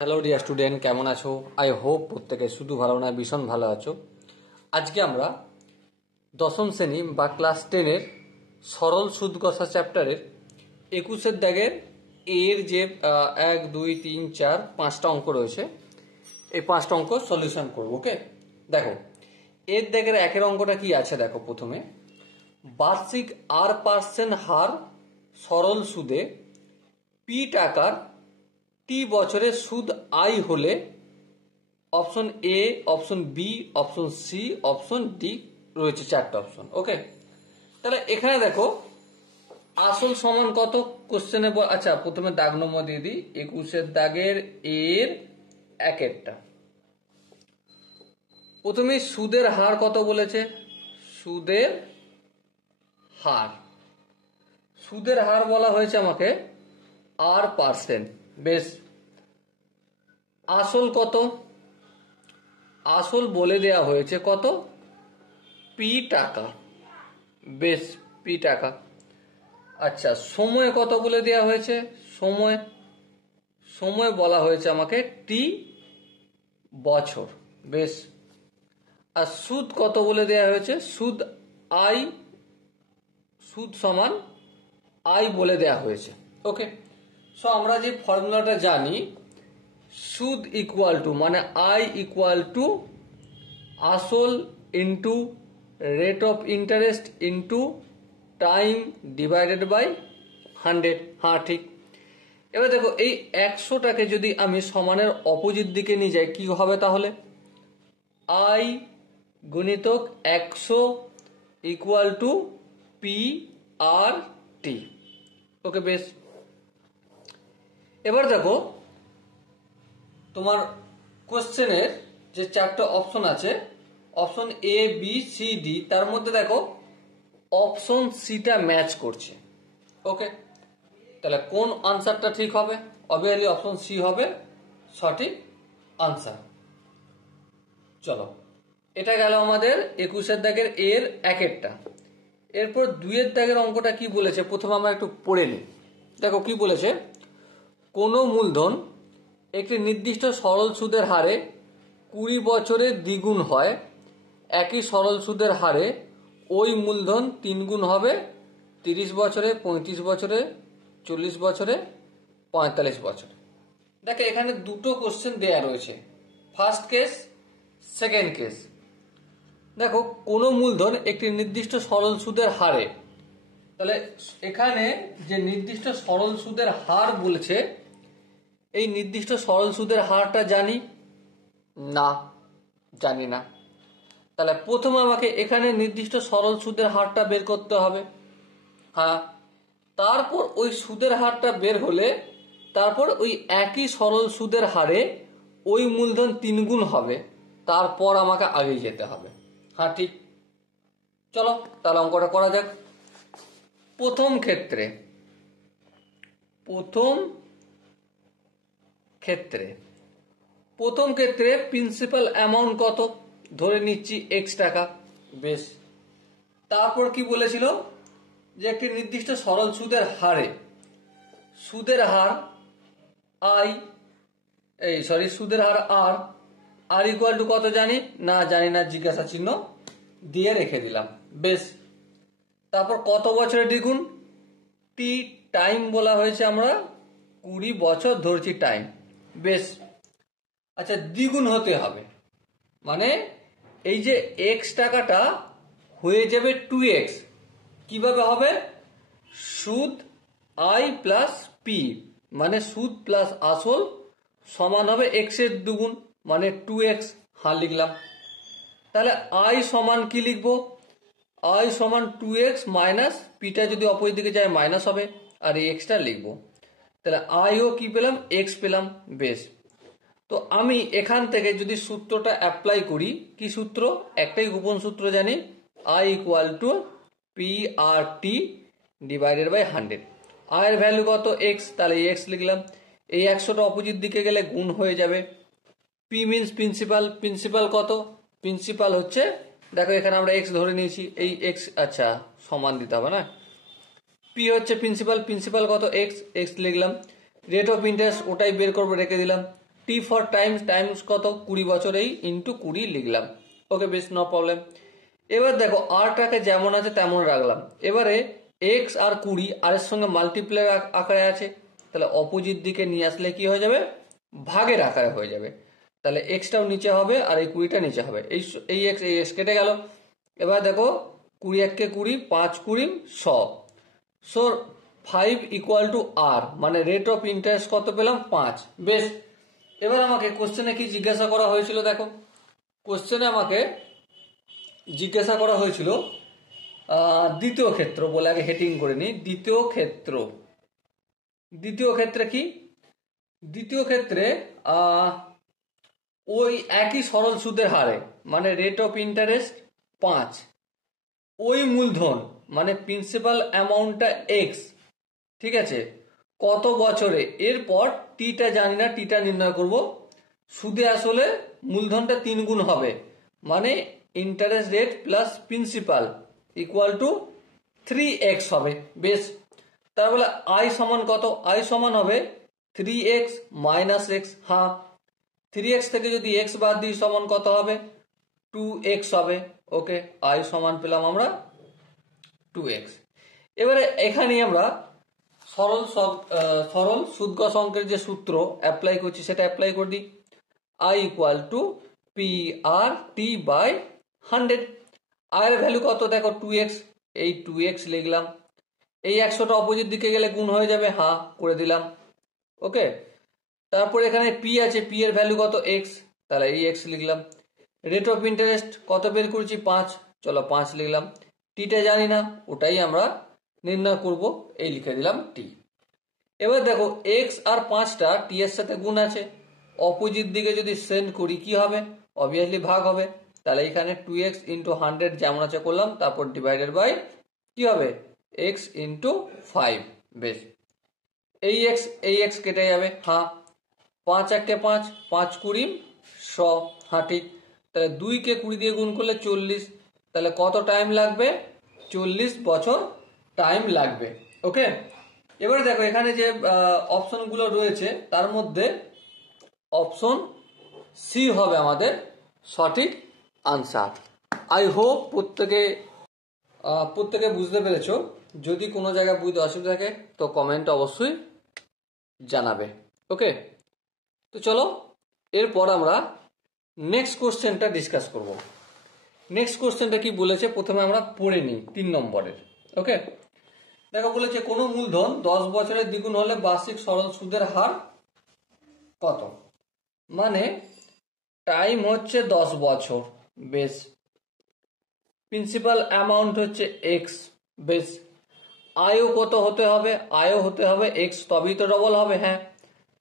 Hello dear student, কেমন আছো? I hope প্রত্যেকে শুধু ভালো না ভীষণ ভালো আছো। আজকে আমরা দশম শ্রেণী বা ক্লাস 10-এর সরল সুদ কষা চ্যাপ্টারের 21-এর দাগের এর যে 1, 2, 3, 4, 5টা অঙ্ক রয়েছে, এই 5টা অঙ্ক সলিউশন করবো। ওকে, দেখো এর দাগের 1-এর অঙ্কটা কি আছে দেখো। প্রথমে বার্ষিক R% হার সরল সুদে পি টাকার টি বছরের সুদ আই হলে option A, option B, option C, option D রয়েছে 4টে অপশন। ওকে, তাহলে এখানে দেখো আসল সমান কত কোশ্চেনে। আচ্ছা, প্রথমে দাগ নম্বর দিয়ে দিই। 21-এর দাগের এর 1-এরটা প্রথমে সুদের হার কত বলেছে। সুদের হার বলা হয়েছে আমাকে R%। বেশ, আসল কত? আসল বলে দেয়া হয়েছে কত? পি টাকা। বেশ, পি টাকা। আচ্ছা, সময় কত বলে দেয়া হয়েছে? সময় বলা হয়েছে আমাকে টি বছর। বেশ, আর সুদ কত বলে দেয়া হয়েছে? সুদ সমান আই বলে দেয়া হয়েছে। ওকে, সো আমরা যে ফর্মুলাটা জানি, সুদ ইকুয়াল টু মানে আই ইকুয়াল টু আসল into rate of interest into time divided by 100। হ্যাঁ, ঠিক। এবার দেখো এই 100টাকে যদি আমি সমানের অপোজিট দিকে নিয়ে যাই কি হবে তাহলে? আই গুণিতক 100 equal to P R T. Okay, বেশ। এবার দেখো তোমার কোশ্চেনের যে 4টে অপশন আছে, option A, B, C, D, তার মধ্যে দেখো অপশন সিটা ম্যাচ করছে। ওকে, তাহলে কোন আনসারটা ঠিক হবে? অবভিয়াসলি অপশন সি হবে সঠিক আনসার। চলো, এটা গেল আমাদের 21-এর দাগের এর 1-এরটা। এরপর 2-এর দাগের অঙ্কটা কি বলেছে প্রথমে আমরা একটু পড়ে নিই। দেখো কি বলেছে। কোনো মূলধন একটি নির্দিষ্ট সরল সুদের হারে 20 বছরে দ্বিগুণ হয়, একই সরল সুদের হারে ওই মূলধন 3 গুণ হবে 30 বছরে, 35 বছরে, 40 বছরে, 45 বছরে। দেখো এখানে দুটো কোশ্চেন দেয়া রয়েছে, ফার্স্ট কেস, সেকেন্ড কেস। দেখো কোনো মূলধন একটি নির্দিষ্ট সরল সুদের হারে, তাহলে এখানে যে নির্দিষ্ট সরল সুদের হার বলেছে, এই নির্দিষ্ট সরল সুদের হারটা জানি না? জানি না। তাহলে প্রথমে আমাকে এখানে নির্দিষ্ট সরল সুদের হারটা বের করতে হবে। হ্যাঁ, তারপর ওই সুদের হারটা বের হলে তারপর ওই একই সরল সুদের হারে ওই মূলধন 3 গুণ হবে, তারপর আমাকে আগে যেতে হবে। হ্যাঁ, ঠিক। চলো তাহলে অঙ্কটা করা যাক। প্রথম ক্ষেত্রে প্রিন্সিপাল অ্যামাউন্ট কত? ধরে নিচ্ছি এক্স টাকা। বেশ, তারপর কি বলেছিল যে একটি নির্দিষ্ট সরল সুদের হারে, সুদের হার আর ইকুয়াল টু কত জানি না? জানি না, জিজ্ঞাসা চিহ্ন দিয়ে রেখে দিলাম। বেশ, তারপর কত বছরে দ্বিগুণ? টি টাইম বলা হয়েছে, আমরা 20 বছর ধরছি টাইম। বেশ, আচ্ছা, দ্বিগুণ হতে হবে মানে এই যে এক্স টাকাটা হয়ে যাবে 2x। কিভাবে হবে? সুদ আই প্লাস পি মানে সুদ প্লাস আসল সমান হবে এক্স এর দ্বিগুণ মানে 2x। হ্যাঁ, লিখলাম। তাহলে আই সমান কি লিখবো? আই সমান 2x মাইনাস পিটা যদি অপোজিট দিকে যায় মাইনাস হবে, আর এই এক্সটা লিখবো। তাহলে আইও কি পেলাম? এক্স পেলাম। বেশ, তো আমি এখান থেকে যদি সূত্রটা অ্যাপ্লাই করি, কি সূত্র? একটাই গোপন সূত্র জানি, I equal to P R T divided by 100। আয়ের ভ্যালু কত? এক্স, তাহলে এক্স লিখলাম। এই 100টা অপোজিট দিকে গেলে গুণ হয়ে যাবে। পি মিনস প্রিন্সিপাল কত? প্রিন্সিপাল হচ্ছে, দেখো এখানে আমরা এক্স ধরে নিয়েছি, এই এক্স, আচ্ছা সমান দিতে হবে না। পি হচ্ছে প্রিন্সিপাল কত? এক্স লিখলাম। রেট অফ ইন্টারেস্ট ওটাই বের করবো, রেখে দিলাম। টি ফর টাইমস কত 20 বছর, এই ইন্টু 20 লিখলাম। ওকে বেশ, নো প্রবলেম। এবার দেখো আরটাকে যেমন আছে তেমন রাখলাম। এবারে এক্স আর 20 আর এর সঙ্গে মাল্টিপ্লাই আকারে আছে, তাহলে অপোজিট দিকে নিয়ে আসলে কি হয়ে যাবে, ভাগের আকারে হয়ে যাবে। তাহলে এক্সটাও নিচে হবে আর এই 20টা নিচে হবে, এই এক্স কেটে গেল। এবার দেখো 20 1 20, 5 20 100, সো 5 ইকুয়াল টু আর, মানে রেট অফ ইন্টারেস্ট কত পেলাম 5। বেশ, এবার আমাকে কোশ্চেনে কি জিজ্ঞাসা করা হয়েছিল, দেখো কোশ্চেনে আমাকে জিজ্ঞাসা করা হয়েছিল দ্বিতীয় ক্ষেত্র বলে, আগে হেডিং করে নিই। দ্বিতীয় ক্ষেত্রে কি, দ্বিতীয় ক্ষেত্রে ওই একই সরল সুদের হারে, মানে রেট অফ ইন্টারেস্ট 5, ওই মূলধন মানে প্রিন্সিপাল অ্যামাউন্টটা এক্স, ঠিক আছে, কত বছরে, এরপর টিটা জানি না, টিটা নির্ণয় করব। সুদে আসলে মূলধনটা 3 গুণ হবে, মানে interest rate plus principal equal to 3x হবে। বেশ, তাহলে আই সমান কত, আই সমান হবে 3x মাইনাস এক্স। হ্যাঁ, 3x থেকে যদি x বাদ দিই সমান কত হবে, 2x হবে। ওকে, আই সমান পেলাম আমরা 2x। এবারে এখানে আমরা সরল সুদগত অঙ্কের যে সূত্র অ্যাপ্লাই করছি সেটা অ্যাপ্লাই করে দিই। I equal to P R T by 100। আয়ের ভ্যালু কত দেখো 2x, এই 2x লিখলাম। এই 100টা অপোজিট দিকে গেলে গুণ হয়ে যাবে, হ্যাঁ করে দিলাম। ওকে, তারপর এখানে পি আছে, পি এর ভ্যালু কত x, তাহলে এই x লিখলাম। রেট অফ ইন্টারেস্ট কত বের করেছি 5, চলো 5 লিখলাম। টিটা জানি না, ওটাই আমরা নির্ণয় করব, এই লিখে দিলাম টি। এবার দেখো এক্স আর 5টা টি এর সাথে গুণ আছে, অপোজিট দিকে যদি সেন্ড করি কি হবে, অবভিয়াসলি ভাগ হবে। তাহলে এখানে 2x ইন্টু 100 যেমন আছে করলাম, তারপর ডিভাইডেড বাই কি হবে x ইন্টু 5। বেশ, এই x কেটে যাবে, হ্যাঁ 5 1 5, 5 20 100, হ্যাঁ ঠিক। তাহলে 2কে 20 দিয়ে গুণ করলে 40, তাহলে কত টাইম লাগবে, 40 বছর টাইম লাগবে। ওকে, এবারে দেখো এখানে যে অপশনগুলো রয়েছে তার মধ্যে অপশন সি হবে আমাদের সঠিক আনসার। আই হোপ প্রত্যেকে বুঝতে পেরেছো। যদি কোনো জায়গায় বুঝতে অসুবিধা থাকে তো কমেন্ট অবশ্যই জানাবে। ওকে, তো চলো এরপর আমরা নেক্সট কোশ্চেনটা ডিসকাস করব। নেক্সট কোশ্চেনটা কি বলেছে প্রথমে আমরা পড়ে নিই, 3 নম্বরের। ওকে, দেখো বলেছে কোনো মূলধন 10 বছরের দ্বিগুণ হলে বার্ষিক সরল সুদের হার কত, মানে টাইম হচ্ছে 10 বছর। বেশ, প্রিন্সিপাল অ্যামাউন্ট হচ্ছে এক্স। বেশ, আয়ও কত হতে হবে, আয়ও হতে হবে এক্স, তবেই তো ডবল হবে। হ্যাঁ,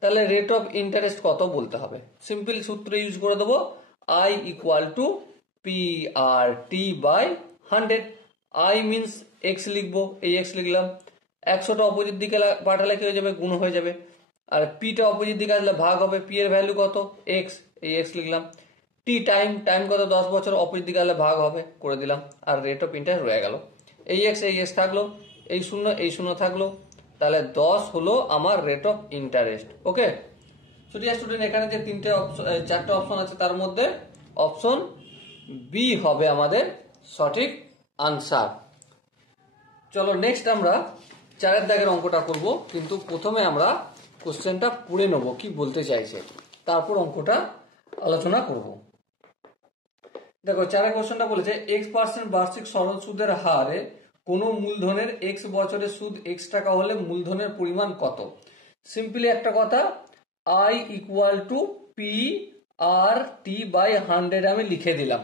তাহলে রেট অফ ইন্টারেস্ট কত বলতে হবে, সিম্পল সূত্র ইউজ করে দেবো, I equal to P R T by 100। I means X লিখবো, এই এক্স লিখলাম। 100টা অপোজিট দিকে পাঠালে কি হয়ে যাবে, গুণ হয়ে যাবে। আর পিটা অপোজিট দিকে আসলে ভাগ হবে, পি এর ভ্যালু কত এক্স, এই এক্স লিখলাম। টি টাইম কত 10 বছর, অপোজিট দিকে আসলে ভাগ হবে, করে দিলাম। আর রেট অফ ইন্টারেস্ট রয়ে গেল, এই এক্স থাকলো, এই শূন্য থাকলো, তাহলে 10 হলো আমার rate of interest. Okay, so dear student, এখানে যে 4টে অপশন আছে তার মধ্যে অপশন বি হবে আমাদের সঠিক আনসার। চলো নেক্সট আমরা 4 দাগের অঙ্কটা করব, কিন্তু প্রথমে আমরা কোশ্চেনটা পড়ে নেব কি বলতে চাইছে, তারপর অঙ্কটা আলোচনা করব। দেখো 4 কোশ্চেনটা বলেছে x% বার্ষিক সরল সুদের হারে কোনো মূলধনের x বছরের সুদ x টাকা হলে মূলধনের পরিমাণ কত। সিম্পলি একটা কথা, I equal to P R T by 100 আমি লিখে দিলাম।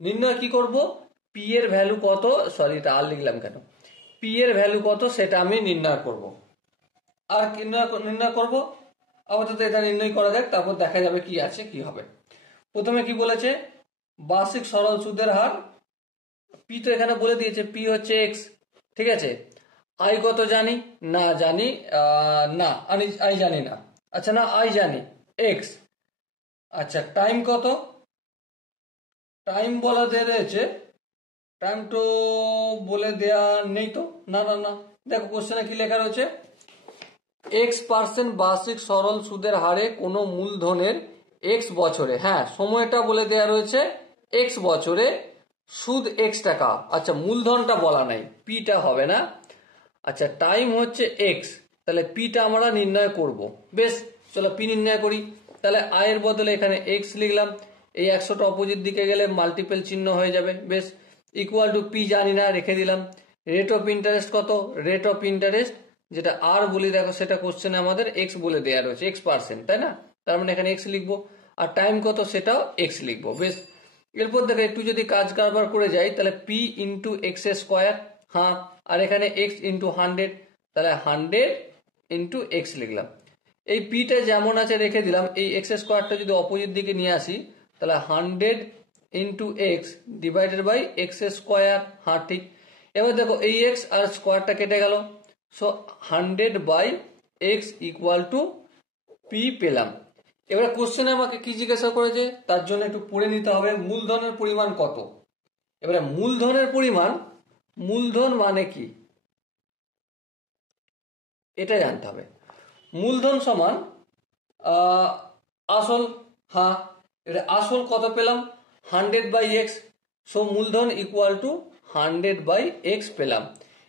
নির্ণয় কি করব, পি এর ভ্যালু কত, সরি এটা আর লিখলাম কেন, পি এর ভ্যালু কত সেটা আমি নির্ণয় করব। আর নির্ণয় করব, আপাতত এটা নির্ণয় করা যাক, তারপর দেখা যাবে কি আছে কি হবে। প্রথমে কি বলেছে, বার্ষিক সরল সুদের হার, পি তো এখানে বলে দিয়েছে, পি হচ্ছে এক্স, ঠিক আছে। আই কত জানি না, জানি না, আই জানি না, আচ্ছা না আই জানি এক্স। আচ্ছা টাইম কত, টাইম বলা রয়েছে, টাইম তো বলে দেয়া নেই তো, না না না, দেখো কোশ্চেনে কি লেখা রয়েছে, x% বার্ষিক সরল সুদের হারে কোনো মূলধনের x বছরে, হ্যাঁ সময়টা বলে দেয়া রয়েছে x বছরে, সুদ x টাকা। আচ্ছা মূলধনটা বলা নাই, পিটা হবে না। আচ্ছা টাইম হচ্ছে x, তাহলে পিটা আমরা নির্ণয় করব। বেশ, চলো পি নির্ণয় করি। তাহলে আয়ের বদলে এখানে x লিখলাম, এই 100টা অপোজিট দিকে গেলে মাল্টিপল চিহ্ন হয়ে যাবে। বেশ, ইকুয়াল টু পি জানি না, রেখে দিলাম। রেট অফ ইন্টারেস্ট কত? রেট অফ ইন্টারেস্ট যেটা আর বলি, দেখো সেটা কোশ্চেনে আমাদের x বলে দেওয়া রয়েছে, x%, তাই না? তার মানে এখানে x লিখবো। আর টাইম কত সেটাও x লিখবো। বেশ, এরপর দেখো একটু যদি কাজ কারবার করে যাই, তাহলে p ইন্টু এক্স স্কোয়ার, হ্যাঁ, আর এখানে x ইন্টু 100, তাহলে 100 ইন্টু এক্স লিখলাম। এই পিটা যেমন আছে রেখে দিলাম। এই এক্স স্কোয়ারটা যদি অপোজিট দিকে নিয়ে আসি, তাহলে 100 into X divided by X square, হ্যাঁ ঠিক। এবার দেখো এই এক্স আর স্কোয়ারটা কেটে গেল, so 100 by X equal to P পেলাম। এবারে কোশ্চেনে আমাকে কি জিজ্ঞাসা করেছে, তার জন্য একটু পড়ে নিতে হবে মূলধনের পরিমাণ কত। এবারে মূলধনের পরিমাণ, মূলধন মানে কি এটা জানতে হবে। মূলধন সমান আসল, হ্যাঁ এটা আসল কত পেলাম? 100 বাই এক্স, সো মূলধন ইকুয়াল টু 100 বাই এক্স পেলাম।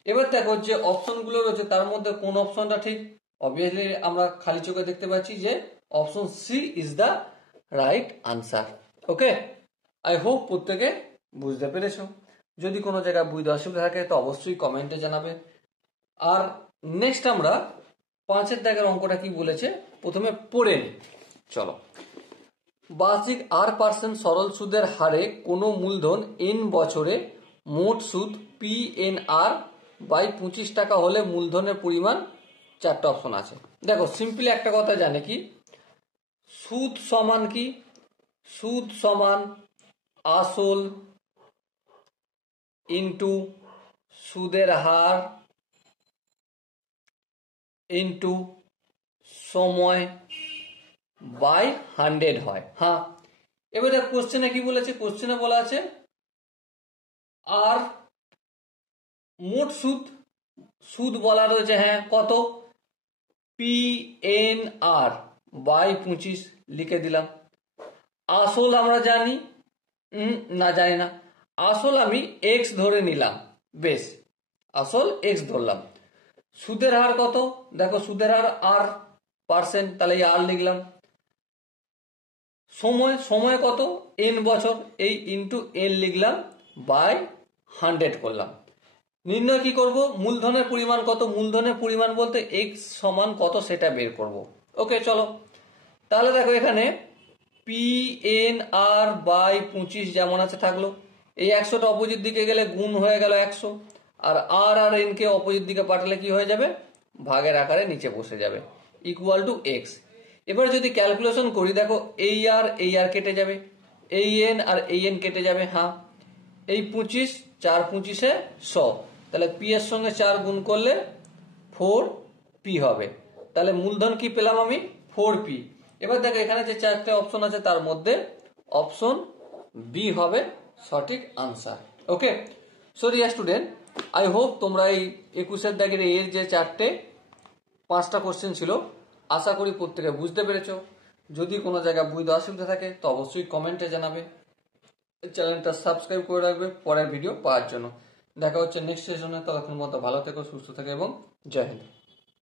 এবার দেখো যে অপশনগুলো রয়েছে তার মধ্যে কোন অপশনটা ঠিক? অবভিয়াসলি আমরা খালি চোখে দেখতে পাচ্ছি যে option C is the right answer. Okay, I hope প্রত্যেকে বুঝতে পেরেছো। যদি কোনো জায়গায় বুঝতে অসুবিধা থাকে তো অবশ্যই কমেন্টে জানাবে। আর নেক্সট আমরা 5-এর দাগের অঙ্কটা কি বলেছে প্রথমে পড়ে নিই। চলো, বার্ষিক r% সরল সুদের হারে কোনো মূলধন n বছরে মোট সুদ PNR বাই 25 টাকা হলে মূলধনের পরিমাণ, 4টা অপশন আছে। দেখো সিম্পলি একটা কথা জানে কি, সুদ সমান কি? সুদ সমান আসল ইন্টু সুদের হার ইন্টু সময় বাই 100 হয়। হ্যাঁ, এবার দেখ কোশ্চেনে কি বলেছে, কোশ্চেনে বলা আছে আর মোট সুদ, সুদ বলা রয়েছে, হ্যাঁ কত? PNR বাই 25 লিখে দিলাম। আসল আমরা জানি না, জানি না। আসল আমি x ধরে নিলাম। বেশ, আসল x ধরলাম। সুদের হার কত? দেখো সুদের হার r%, তাহলে আর লিখলাম। সময়, সময় কত? n বছর, এই ইন্টু n লিখলাম বাই 100 করলাম। নির্ণয় কি করব? মূলধনের পরিমাণ কত? মূলধনের পরিমাণ বলতে x সমান কত সেটা বের করব। ওকে চলো, তাহলে দেখো এখানে PNR বাই 25 যেমন আছে থাকলো। এই 100টা অপোজিট দিকে গেলে গুণ হয়ে গেল 100, আর আর n কে অপোজিট দিকে পাঠালে কি হয়ে যাবে? ভাগের আকারে নিচে বসে যাবে, ইকুয়াল টু এক্স। এবার যদি ক্যালকুলেশন করি, দেখো এই আর কেটে যাবে, এই এন আর এই এন কেটে যাবে, হ্যাঁ এই 25, 4 25-এ 100, তাহলে পি এর সঙ্গে 4 গুণ করলে 4p হবে। তাহলে মূলধন কি পেলাম আমি? 4p। এবার দেখো এখানে যে 4টে অপশন আছে তার মধ্যে অপশন বি হবে সঠিক answer. Okay, so dear student, I hope তোমরা এই 21-এর দাগের এর যে 5টা কোশ্চেন ছিল আশা করি প্রত্যেকে বুঝতে পেরেছো। যদি কোনো জায়গায় বুঝতে অসুবিধা থাকে তো অবশ্যই কমেন্টে জানাবে। চ্যানেলটা সাবস্ক্রাইব করে রাখবে পরের ভিডিও পাওয়ার জন্য। দেখা হচ্ছে নেক্সট সেশনে, ততক্ষণ মতো ভালো থেকো, সুস্থ থেকো এবং জয় হিন্দ।